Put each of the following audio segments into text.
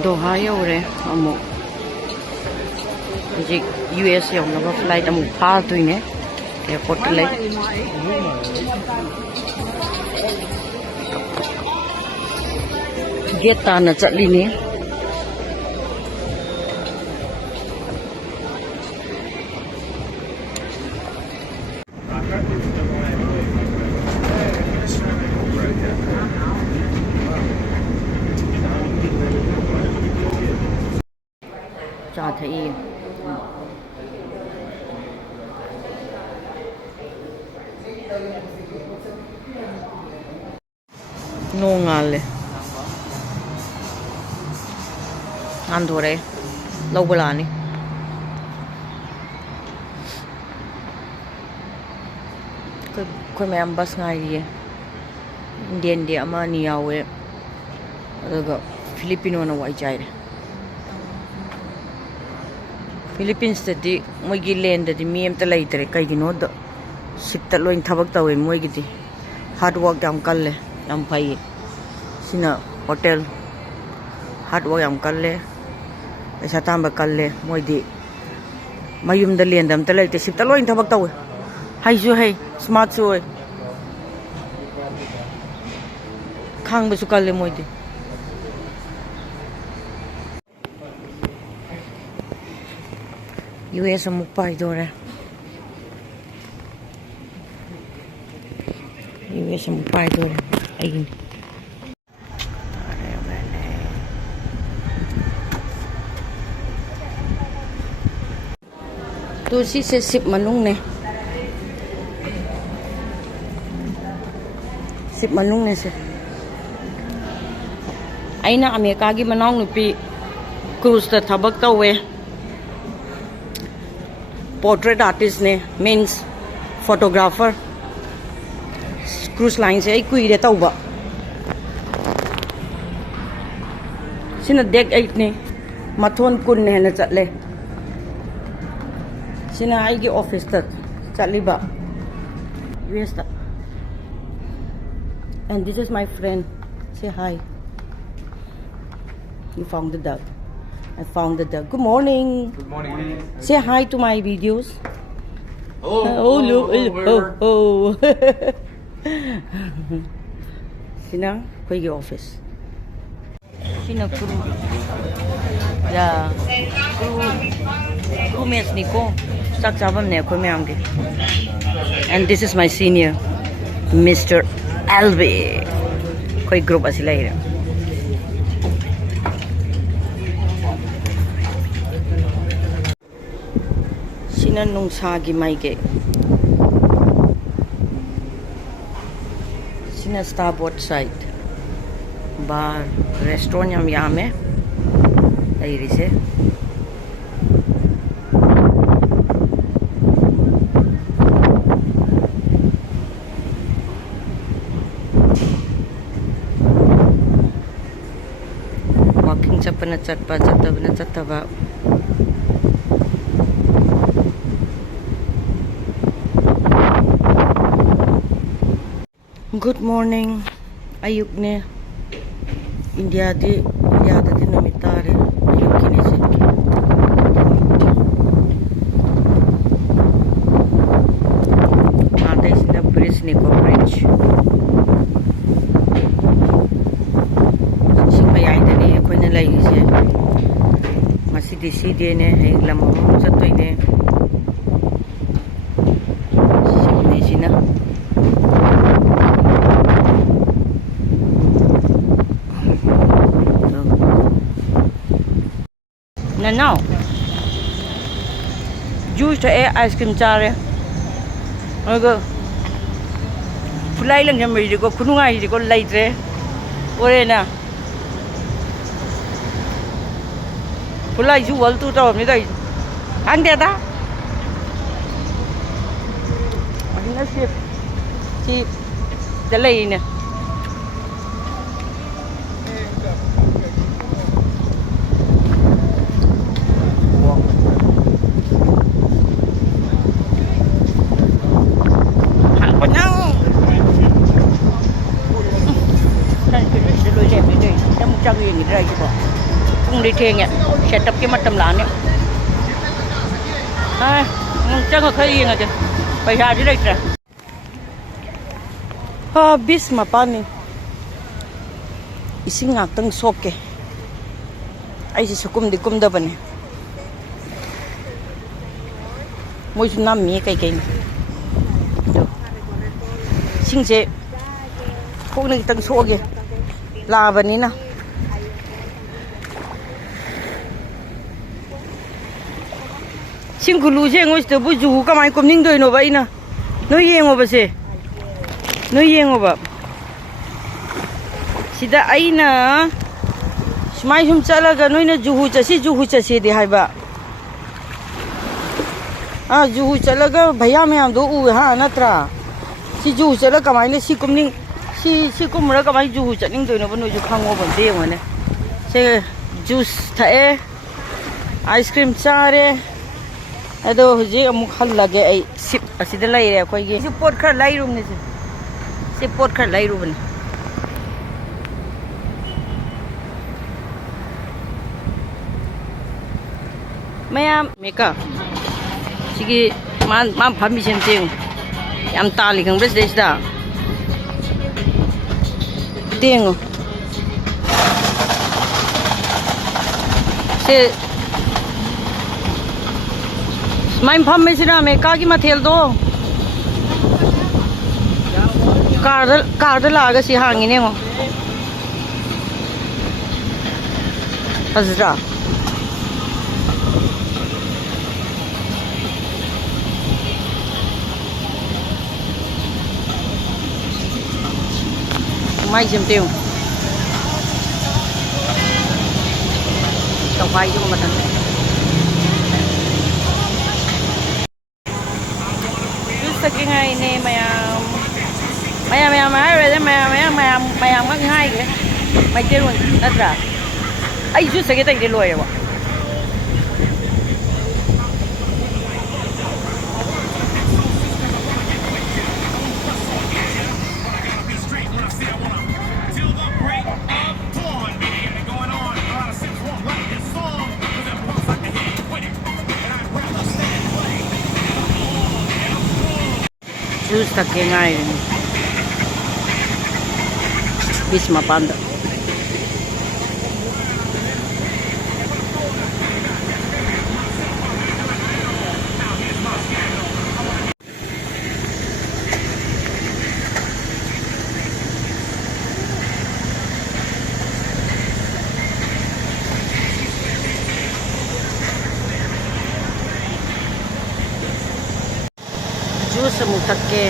Doha yore amuk hojik US yawnaba flight amuk phaadoine airport ta lay gate tana chatlini cha thai no ngale andore lawalani ko mayam bus ngai ye Indian dia amani yawe aduga Filipino na wai jai Philippines tadi moigi land tadi mi am ta laitre kaigino da sitta loin thabak tawe moigi di hard work yam kalle yam pai sina hotel hard work yam kalle paisa tamba kalle moidi mayum da land am ta laite sitta loin thabak tawe hai ju hai smart su oi khang ba su kalle moidi US amuk pai dore US amuk pai dore aigin tu si se sip manung ne se aina America gi manong nupi cruise ta thabak tawe portrait artist ne means photographer cruise line se ai kui de tauba sina deck 8 ne mathon kun ne na chatle sina ai gi office ta chaliba US ta and this is my friend say hi you found the dog I found the dog. Good morning. Good morning. Say hi to my videos. Oh, look. Oh. Sina, koigi office. Sina kuru. Yeah. Kuru mes niko. Sak sabam ne ko me amge. And this is my senior, Mr. Alvi. Koi group asila ira. Sina nung sagi mai ke sina starboard side bar restaurant yam yame ai rise walking chapana chataba Good morning. Ayuk ne India di namitare ayuk kini se ate sina bridge ni ko bridge singmayai dani khoi na lai se masidi sidi ne hai lam chatoi ne sina now juice to ice cream chare ago fulai lang jam ri ko khunungai ri ko laitre ore na fulai ju wal tu to mi dai ang de da na si de lai ne Trăng yên thì đây chứ bộ ꯄꯨꯡꯗꯤ ꯊꯦꯡꯉꯦ ꯁꯦꯠꯑꯞꯀꯤ ꯃꯇꯝ ꯂꯥꯛꯑꯅꯤ ꯆꯪꯉ ꯈꯔ ꯌꯦꯡꯉꯒꯦ ꯄꯩꯁꯥꯗꯤ ꯂꯩꯇ꯭ꯔꯦ ꯕꯤꯁ ꯃꯄꯥꯟꯅꯤ ꯏꯁꯤꯡ ꯉꯥꯛꯇꯪ ꯁꯣꯛꯀꯦ ꯑꯩꯁꯦ ꯁꯨꯀꯨꯝꯗꯤ ꯀꯨꯝꯗꯕꯅꯦ ꯃꯣꯏꯁꯨ ꯅꯝꯃꯤ ꯀꯩꯀꯩꯅꯣ ꯑꯗꯣ ꯏꯁꯤꯡꯁꯦ ꯈꯣꯡꯅ ꯈꯤꯇꯪ ꯁꯣꯛꯑꯒꯦ ꯂꯥꯛꯑꯕꯅꯤꯅ ꯏꯁꯤꯡ ꯈꯨꯜꯂꯨꯁꯦ ꯌꯦꯡꯉꯣ ꯁꯤꯗꯕꯨ ꯖꯨꯍꯨ ꯀꯃꯥꯏꯅ ꯀꯨꯝꯅꯤꯡꯗꯣꯏꯅꯣꯕ ꯑꯩꯅ ꯅꯣꯏ ꯌꯦꯡꯉꯣꯕꯁꯦ ꯅꯣꯏ ꯌꯦꯡꯉꯣꯕ ꯁꯤꯗ ꯑꯩꯅ ꯁꯨꯃꯥꯏ ꯁꯨꯝ ꯆꯠꯂꯒ ꯅꯣꯏꯅ ꯖꯨꯍꯨ ꯆꯠꯁꯤꯗꯤ ꯍꯥꯏꯕ ꯖꯨꯍꯨ ꯆꯠꯂꯒ ꯚꯩꯌꯥ ꯃꯌꯥꯝꯗꯣ ꯎꯋꯦ ꯅꯠꯇ꯭ꯔꯥ ꯁꯤ ꯖꯨꯍꯨ ꯆꯠꯂꯒ ꯀꯃꯥꯏꯅ ꯁꯤ ꯀꯨꯝꯃꯨꯔꯒ ꯀꯃꯥꯏꯅ ꯖꯨꯍꯨ ꯆꯠꯅꯤꯡꯗꯣꯏꯅꯣꯕ ꯅꯣꯏꯁꯨ ꯈꯪꯉꯣꯕ ꯑꯝꯇ ꯌꯦꯡꯉꯣꯅꯦ ꯁꯦ ꯖꯨꯁ ꯊꯛꯑꯦ ꯑꯥꯏꯁ ꯀ꯭ꯔꯤꯝ ꯆꯥꯔꯦ ꯑꯗꯣ ꯍꯧꯖꯤꯛ ꯑꯃꯨꯛ ꯍꯜꯂꯒꯦ ꯑꯩ ꯁꯤꯞ ꯑꯁꯤꯗ ꯂꯩꯔꯦ ꯑꯩꯈꯣꯏꯒꯤ ꯄꯣꯠ ꯈꯔ ꯂꯩꯔꯨꯕꯅꯦ ꯁꯤ ꯄꯣꯠ ꯈꯔ ꯂꯩꯔꯨꯕꯅꯦ ꯃꯌꯥꯝ ꯃꯦꯀꯥ ꯁꯤꯒꯤ ꯃꯥ ꯐꯝꯃꯤꯁꯦ ꯑꯝꯇ ꯌꯦꯡꯉꯨ ꯌꯥꯝ ꯇꯥꯜꯂꯤ ꯈꯪꯕ꯭ꯔꯥ ꯁꯤꯗꯩꯁꯤꯗ ꯌꯦꯡꯉꯨ ꯁꯦ ꯁꯨꯃꯥꯏꯅ ꯐꯝꯃꯤꯁꯤꯅ ꯑꯃꯦꯔꯤꯀꯥꯒꯤ ꯃꯊꯦꯜꯗꯣ ꯀꯥꯔꯗ ꯂꯥꯛꯑꯒ ꯁꯤ ꯍꯥꯡꯉꯤꯅꯦ ꯌꯦꯡꯉꯣ ꯐꯖꯗ꯭ꯔꯥ ꯃꯥꯏꯁꯦ ꯑꯝꯇ ꯌꯦꯡꯉꯨ ꯇꯧꯈꯥꯏꯁꯤꯕ ꯃꯊꯪꯗ ꯖꯨꯁ ꯊꯛꯅꯤꯡꯉꯥꯏꯅꯦ ꯃꯌꯥꯝ ꯍꯥꯏꯔꯨꯔꯗꯤ ꯃꯌꯥꯝꯃꯛ ꯉꯥꯏꯈ꯭ꯔꯦ ꯃꯩꯇꯩꯂꯣꯟ ꯅꯠꯇ꯭ꯔꯥ ꯑꯩ ꯖꯨꯁ ꯊꯛꯀꯦ ꯇꯧꯔꯤꯁꯦ ꯂꯣꯏꯔꯦꯕ ꯖꯨꯁ ꯊꯛꯀꯦ ꯉꯥꯏꯔꯤꯅꯤ ꯕꯤꯁ ꯃꯄꯥꯟꯗ ꯖꯨꯁ ꯑꯃꯨꯛ ꯊꯛꯀꯦ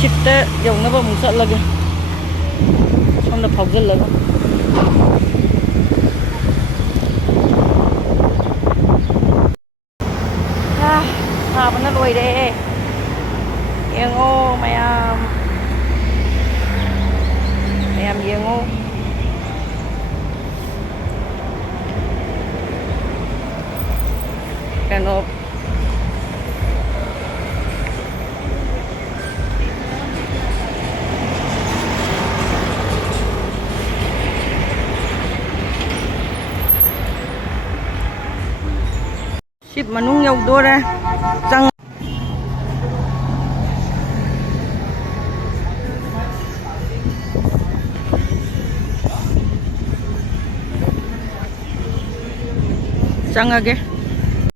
ꯁꯤꯞꯇ ꯌꯧꯅꯕ ꯑꯃꯨꯛ ꯆꯠꯂꯒꯦ ꯁꯣꯝꯗ ꯐꯥꯎꯖꯤꯜꯂꯒ ꯁꯥꯕꯅ ꯂꯣꯏꯔꯦ ꯌꯦꯡꯉꯣ ꯃꯌꯥꯝ ꯌꯦꯡꯉꯣ kano ꯁꯤꯞ ꯃꯅꯨꯡ ꯌꯧꯗꯣꯔꯦ. ꯆꯪꯉꯒꯦ.